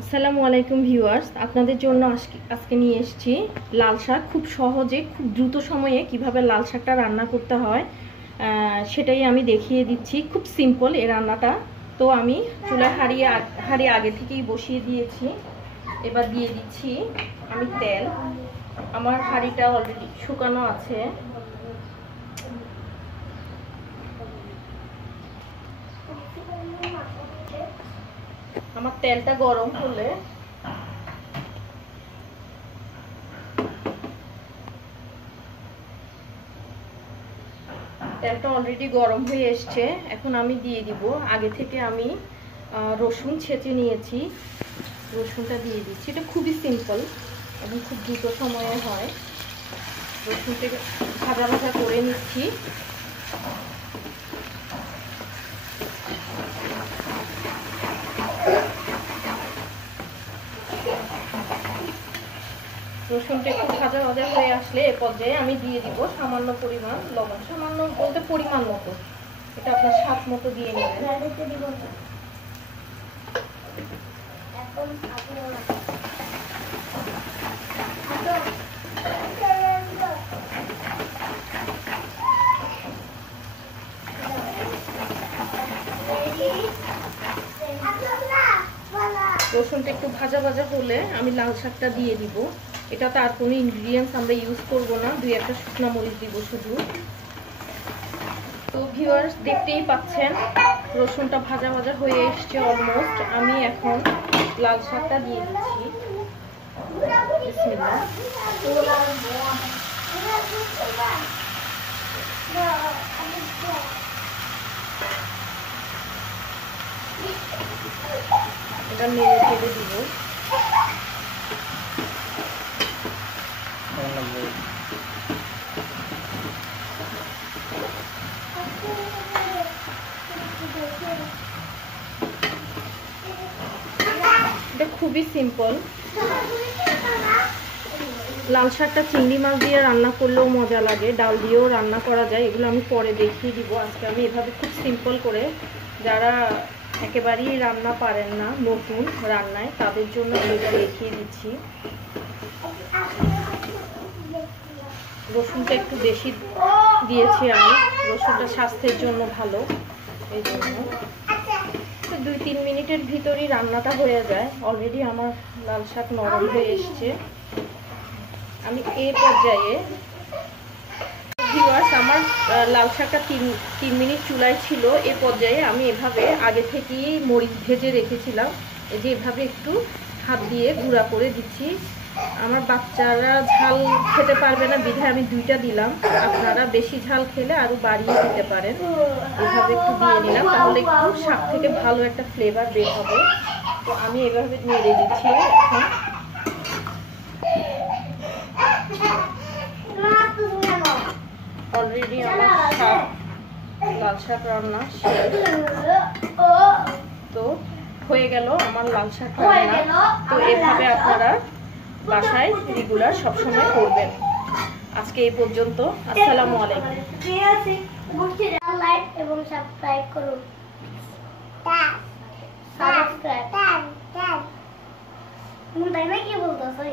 আসসালামু আলাইকুম ভিউয়ার্স, আপনাদের জন্য আজকে নিয়ে এসেছি লাল শাক। খুব সহজে খুব দ্রুত সময়ে কিভাবে লাল শাকটা রান্না করতে হয় সেটাই আমি দেখিয়ে দিচ্ছি। খুব সিম্পল এই রান্নাটা। তো আমি চুলায় হাঁড়ি আগে থেকেই বসিয়ে দিয়েছি। এবার দিয়ে দিচ্ছি আমি তেল। আমার হাঁড়িটা অলরেডি শুকানো আছে। আমার তেলটা গরম হলে তেলটা অলরেডি গরম হয়ে এসছে। এখন আমি দিয়ে দিব, আগে থেকে আমি রসুন ছেঁচে নিয়েছি, রসুনটা দিয়ে দিচ্ছি। এটা খুবই সিম্পল এবং খুব দ্রুত সময়ে হয়। রসুনটাকে ভাজা ভাজা করে নিচ্ছি। রসুনটা একটু ভাজা ভাজা হয়ে আসলে এ পর্যায়ে আমি দিয়ে দিব সামান্য পরিমাণ লবণ। সামান্য বলতে পরিমাণ মতো, এটা আপনার স্বাদ মতো দিয়ে নেবেন। রসুনটা একটু ভাজা ভাজা হলে আমি লাল শাকটা দিয়ে দিব। এটা তার কোনো ইনগ্রিডিয়েন্টস আমরা ইউজ করব না, 2-1টা শুকনো মরিচ দিব শুধু। তো ভিউয়ার্স দেখতেই পাচ্ছেন রসুনটা ভাজা ভাজা হয়ে এসছে অলমোস্ট। আমি এখন লাল শাকটা দিয়ে দিচ্ছি। বিসমিল্লাহ। এটা নেড়ে চেড়ে দিব। এটা খুবই সিম্পল। লাল শাকটা চিংড়ি মাছ দিয়ে রান্না করলেও মজা লাগে, ডাল দিয়েও রান্না করা যায়। এগুলো আমি পরে দেখিয়ে দিব। আজকে আমি এভাবে খুব সিম্পল করে, যারা একেবারেই রান্না পারেন না, নতুন রান্নায়, তাদের জন্য এটা দেখিয়ে দিচ্ছি। রসুনটা একটু বেশি দিয়েছি আমি, রসুনটা স্বাস্থ্যের জন্য ভালো, এই জন্য। 2-3 মিনিটের ভিতরেই রান্নাটা হয়ে যায়। অলরেডি আমার লাল শাক নরম হয়ে এসছে। আমি এই পর্যায়ে ভিউয়ার্স, আমার লাল শাকটা 3 মিনিট চুলায় ছিল। এ পর্যায়ে আমি এভাবে আগে থেকেই মরিচ ভেজে রেখেছিলাম, এই যে এভাবে একটু হাত দিয়ে গুঁড়া করে দিচ্ছি। আমার বাচ্চারা ঝাল খেতে পারবে না বিধায় আমি 2টা দিলাম। আপনারা বেশি ঝাল খেলে আরো বাড়িয়ে দিতে পারেন। এভাবে একটু দিয়ে নিলাম, তাহলে একটু শাক থেকে ভালো একটা ফ্লেভার বের হবে। তো আমি এভাবে নেড়ে দিচ্ছি। এখন অলরেডি আমার লাল শাক রান্না শেষ। তো হয়ে গেল আমার লাল শাক রান্না। তো এভাবে আপনারা বাসায় রেগুলার সবসময় করবেন। আজকে এই পর্যন্ত। আসসালামু আলাইকুম। লাইক এবং সাবস্ক্রাইব করুন। সাবস্ক্রাইব। মুন্ডাই না কি বলতো? সরি,